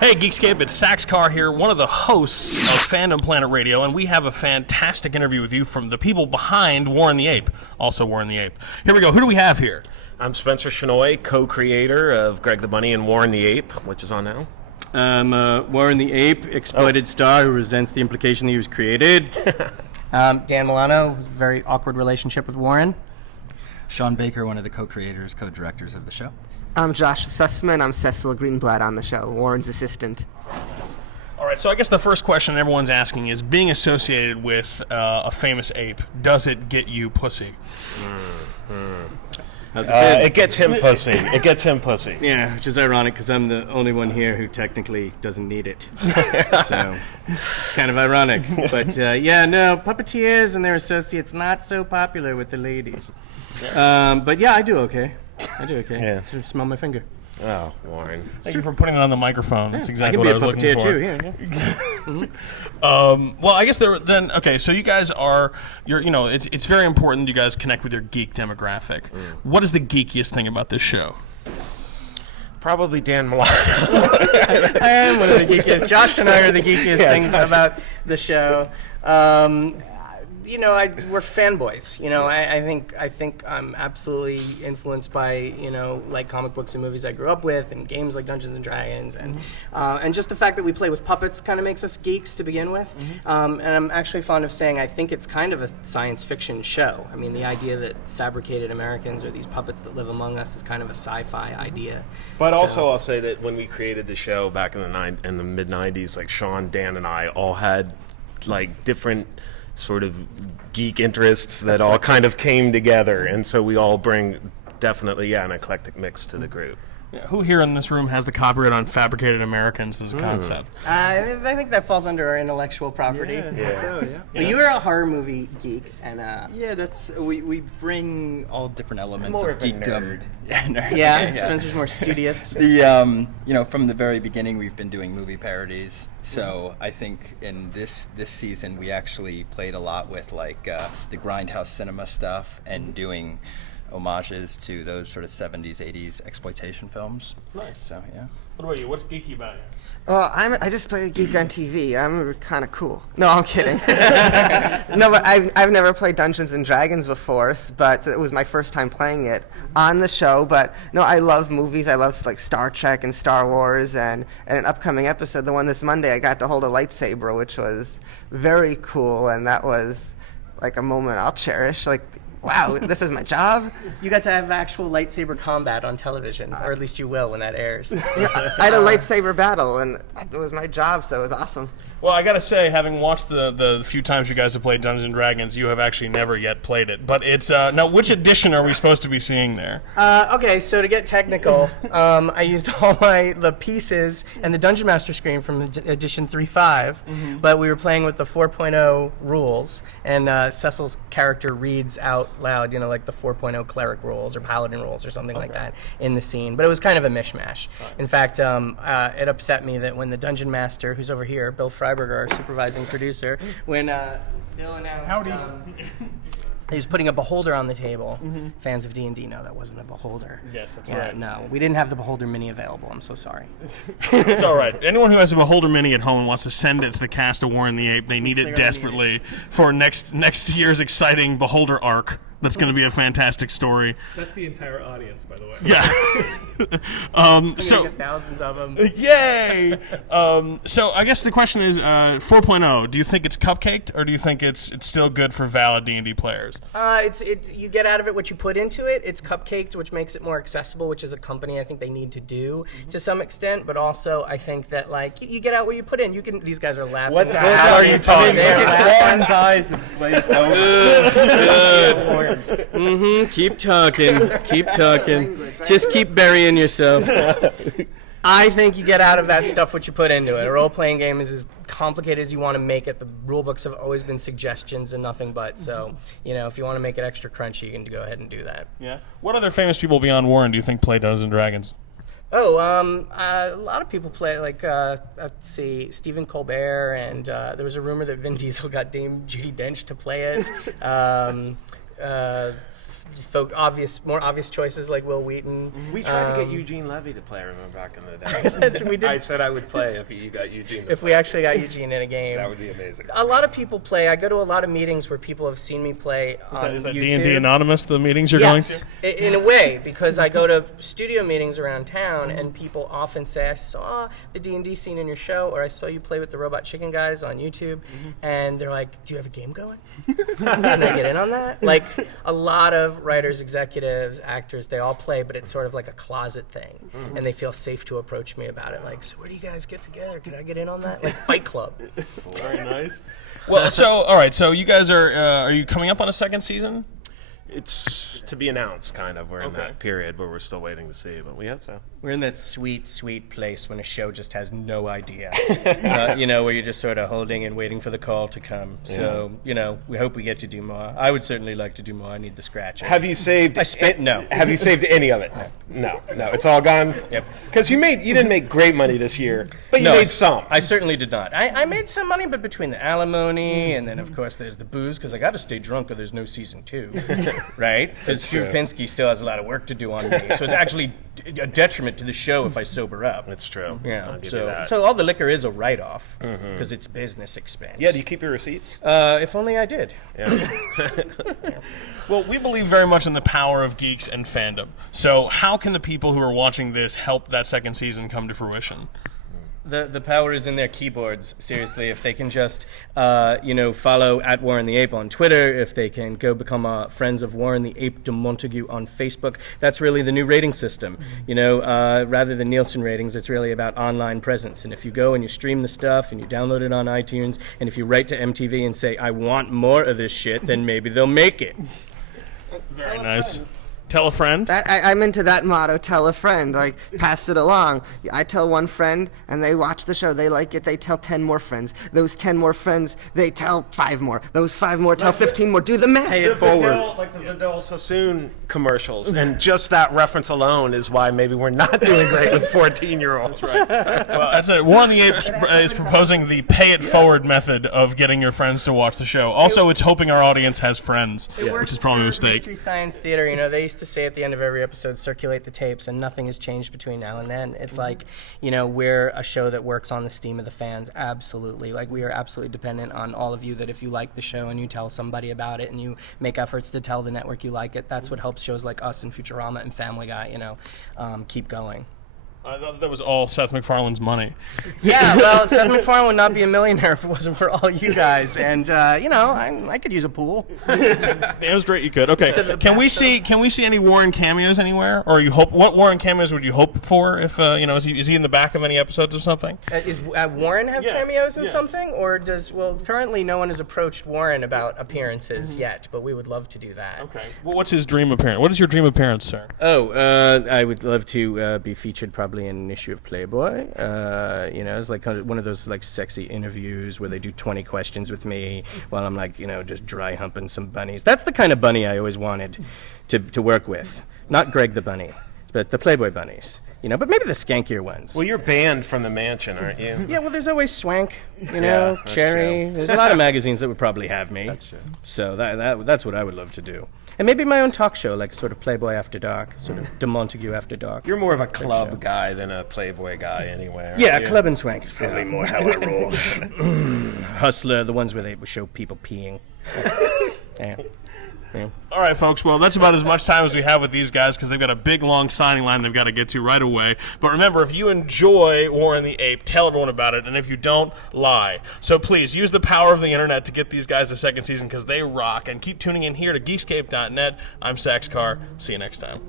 Hey, Geekscape, it's Carr here, one of the hosts of Fandom Planet Radio, and we have a fantastic interview with you from the people behind Warren the Ape, also Warren the Ape. Here we go. Who do we have here? I'm Spencer Shenoy, co-creator of Greg the Bunny and Warren the Ape, which is on now. I'm Warren the Ape, exploited star who resents the implication that he was created. Dan Milano, very awkward relationship with Warren. Sean Baker, one of the co-creators, co-directors of the show. I'm Josh Sussman. I'm Cecil Greenblatt on the show, Warren's assistant. All right, so I guess the first question everyone's asking is, being associated with a famous ape, does it get you pussy? How's it been? It gets him pussy. It gets him pussy. Yeah, which is ironic because I'm the only one here who technically doesn't need it. So it's kind of ironic. But yeah, no, puppeteers and their associates not so popular with the ladies. But yeah, I do okay. Yeah. So smell my finger. Oh, Warren. Thank you for putting it on the microphone. That's exactly I what I was can be a looking for. puppeteer too, yeah. Well, I guess okay, so you guys are, it's very important you guys connect with your geek demographic. What is the geekiest thing about this show? Probably Dan Milano. I am one of the geekiest. Josh and I are the geekiest things about the show. We're fanboys. I think I'm absolutely influenced by, like comic books and movies I grew up with, and games like Dungeons and Dragons, and just the fact that we play with puppets kind of makes us geeks to begin with. And I'm actually fond of saying I think it's kind of a science fiction show. I mean, the idea that fabricated Americans are these puppets that live among us is kind of a sci-fi idea. But also, I'll say that when we created the show back in the mid '90s, like Sean, Dan, and I all had like different sort of geek interests that all kind of came together, and so we all bring definitely an eclectic mix to the group. Yeah, who here in this room has the copyright on fabricated Americans as a concept? I think that falls under our intellectual property. Yeah. But you are a horror movie geek, and Yeah, that's we bring all different elements More of of a geekdom. nerd. yeah, Spencer's more studious. The from the very beginning we've been doing movie parodies. So I think in this season we actually played a lot with like the Grindhouse cinema stuff and doing homages to those sort of 70s, 80s exploitation films. Nice. So yeah. What about you? What's geeky about you? Well, I just play a geek on TV. I'm kind of cool. No, I'm kidding. No, but I've never played Dungeons and Dragons before, but it was my first time playing it on the show. But no, I love movies. I love like Star Trek and Star Wars, and an upcoming episode, the one this Monday, I got to hold a lightsaber, which was very cool, and that was like a moment I'll cherish. Like, wow, this is my job? You got to have actual lightsaber combat on television, or at least you will when that airs. I had a lightsaber battle, and it was my job, so it was awesome. Well, I gotta say, having watched the few times you guys have played Dungeons and Dragons, you have actually never yet played it. But it's now, which edition are we supposed to be seeing there? Okay, so to get technical, I used all the pieces and the Dungeon Master screen from edition 3.5, but we were playing with the 4.0 rules, and Cecil's character reads out loud, like the 4.0 cleric rules or paladin rules or something like that in the scene. But it was kind of a mishmash. In fact, it upset me that when the Dungeon Master, who's over here, Bill Freiberger, our supervising producer, when Bill announced he was putting a beholder on the table. Fans of D&D know that wasn't a beholder. Yes, that's right. No, we didn't have the beholder mini available. I'm so sorry. It's all right. Anyone who has a beholder mini at home and wants to send it to the cast of Warren the Ape, they need it desperately for next year's exciting beholder arc. That's going to be a fantastic story. That's the entire audience, by the way. Yeah. So thousands of them. Yay! So I guess the question is, 4.0. Do you think it's cupcaked, or do you think it's still good for valid D&D players? You get out of it what you put into it. It's cupcaked, which makes it more accessible, which is a company I think they need to do to some extent. But also, I think that you get out what you put in. These guys are laughing. What the hell are you talking about? Warren's eyes have glazed over. Good. Keep talking. Keep talking. Just keep burying yourself. I think you get out of that stuff what you put into it. A role-playing game is as complicated as you want to make it. The rule books have always been suggestions and nothing but. So, if you want to make it extra crunchy, you can go ahead and do that. Yeah. What other famous people beyond Warren do you think play Dungeons and Dragons? A lot of people play, let's see, Stephen Colbert, and there was a rumor that Vin Diesel got Dame Judi Dench to play it. more obvious choices like Will Wheaton. We tried to get Eugene Levy to play, I remember, back in the day. We did. I said I would play if you got Eugene to If play. we actually got Eugene in a game. That would be amazing. A lot of people play. I go to a lot of meetings where people have seen me play on Is that YouTube. D&D Anonymous, the meetings you're Yes, going to? in a way, because I go to studio meetings around town, and people often say, I saw the D&D scene in your show, or I saw you play with the Robot Chicken guys on YouTube, and they're like, do you have a game going? Can I get in on that? Like, a lot of writers, executives, actors, they all play, but it's sort of like a closet thing, and they feel safe to approach me about it. Like, so where do you guys get together? Can I get in on that? Like Fight Club. Very nice. Well, so, all right, so you guys are you coming up on a second season? It's to be announced, kind of. We're in that period where we're still waiting to see, but we hope so. We're in that sweet, sweet place when a show just has no idea. Where you're just sort of holding and waiting for the call to come. So, we hope we get to do more. I would certainly like to do more. I need the scratch. Have you saved? No. Have you saved any of it? No. It's all gone. Yep. Because you didn't make great money this year, but you No, made some. I certainly did not. I made some money, but between the alimony and then, of course, there's the booze, because I got to stay drunk or there's no season 2, right? Because Stu Pinsky still has a lot of work to do on me. So it's actually a detriment to the show if I sober up. That's true. Yeah. I'll give you that. So all the liquor is a write-off because it's business expense. Yeah, do you keep your receipts? If only I did. Yeah. Well, we believe very much in the power of geeks and fandom. So how can the people who are watching this help that second season come to fruition? The power is in their keyboards, seriously. If they can just, follow at Warren the Ape on Twitter, if they can go become friends of Warren the Ape de Montague on Facebook, that's really the new rating system. Rather than Nielsen ratings, it's really about online presence. And if you go and you stream the stuff and you download it on iTunes, and if you write to MTV and say, I want more of this shit, then maybe they'll make it. Very nice. Tell a friend. I'm into that motto, tell a friend, like pass it along. I tell one friend and they watch the show, they like it, they tell 10 more friends. Those 10 more friends, they tell 5 more. Those 5 more tell 15 more. Do the math. Pay it forward. Like the Vidal Sassoon commercials. And just that reference alone is why maybe we're not doing great with 14-year-olds. Well, that's it. Warren the Ape is proposing the pay it forward method of getting your friends to watch the show. Also, it's hoping our audience has friends, which is probably a mistake. Mystery Science Theater, they used to say at the end of every episode, circulate the tapes, and nothing has changed between now and then. It's like, we're a show that works on the steam of the fans, absolutely. Like, we are absolutely dependent on all of you, that if you like the show and you tell somebody about it and you make efforts to tell the network you like it, that's what helps shows like us and Futurama and Family Guy, keep going. I thought that was all Seth MacFarlane's money. Yeah, well, Seth MacFarlane would not be a millionaire if it wasn't for all you guys. And I could use a pool. It was great. You could. Okay. Can we see any Warren cameos anywhere? Or what Warren cameos would you hope for? If is he in the back of any episodes or something? Is Warren have cameos in something, or currently no one has approached Warren about appearances yet, but we would love to do that. Okay. Well, what's his dream appearance? What is your dream appearance, sir? I would love to be featured probably in an issue of Playboy. It's like kind of one of those like sexy interviews where they do 20 questions with me while I'm like, just dry humping some bunnies. That's the kind of bunny I always wanted to work with. Not Greg the bunny, but the Playboy bunnies. But maybe the skankier ones. Well, you're banned from the mansion, aren't you? Yeah, well, there's always Swank, that's Cherry. true. There's a lot of magazines that would probably have me. That's true. So that's what I would love to do. And maybe my own talk show, like sort of Playboy After Dark, sort of De Montague After Dark. You're more of a club guy than a Playboy guy anyway. aren't Yeah, you? Club and Swank is probably more how I roll. Hustler, the ones where they show people peeing. Yeah. All right, folks. Well, that's about as much time as we have with these guys because they've got a big, long signing line they've got to get to right away. But remember, if you enjoy Warren the Ape, tell everyone about it. And if you don't, lie. So please, use the power of the internet to get these guys a second season because they rock. And keep tuning in here to Geekscape.net. I'm Sax Carr. See you next time.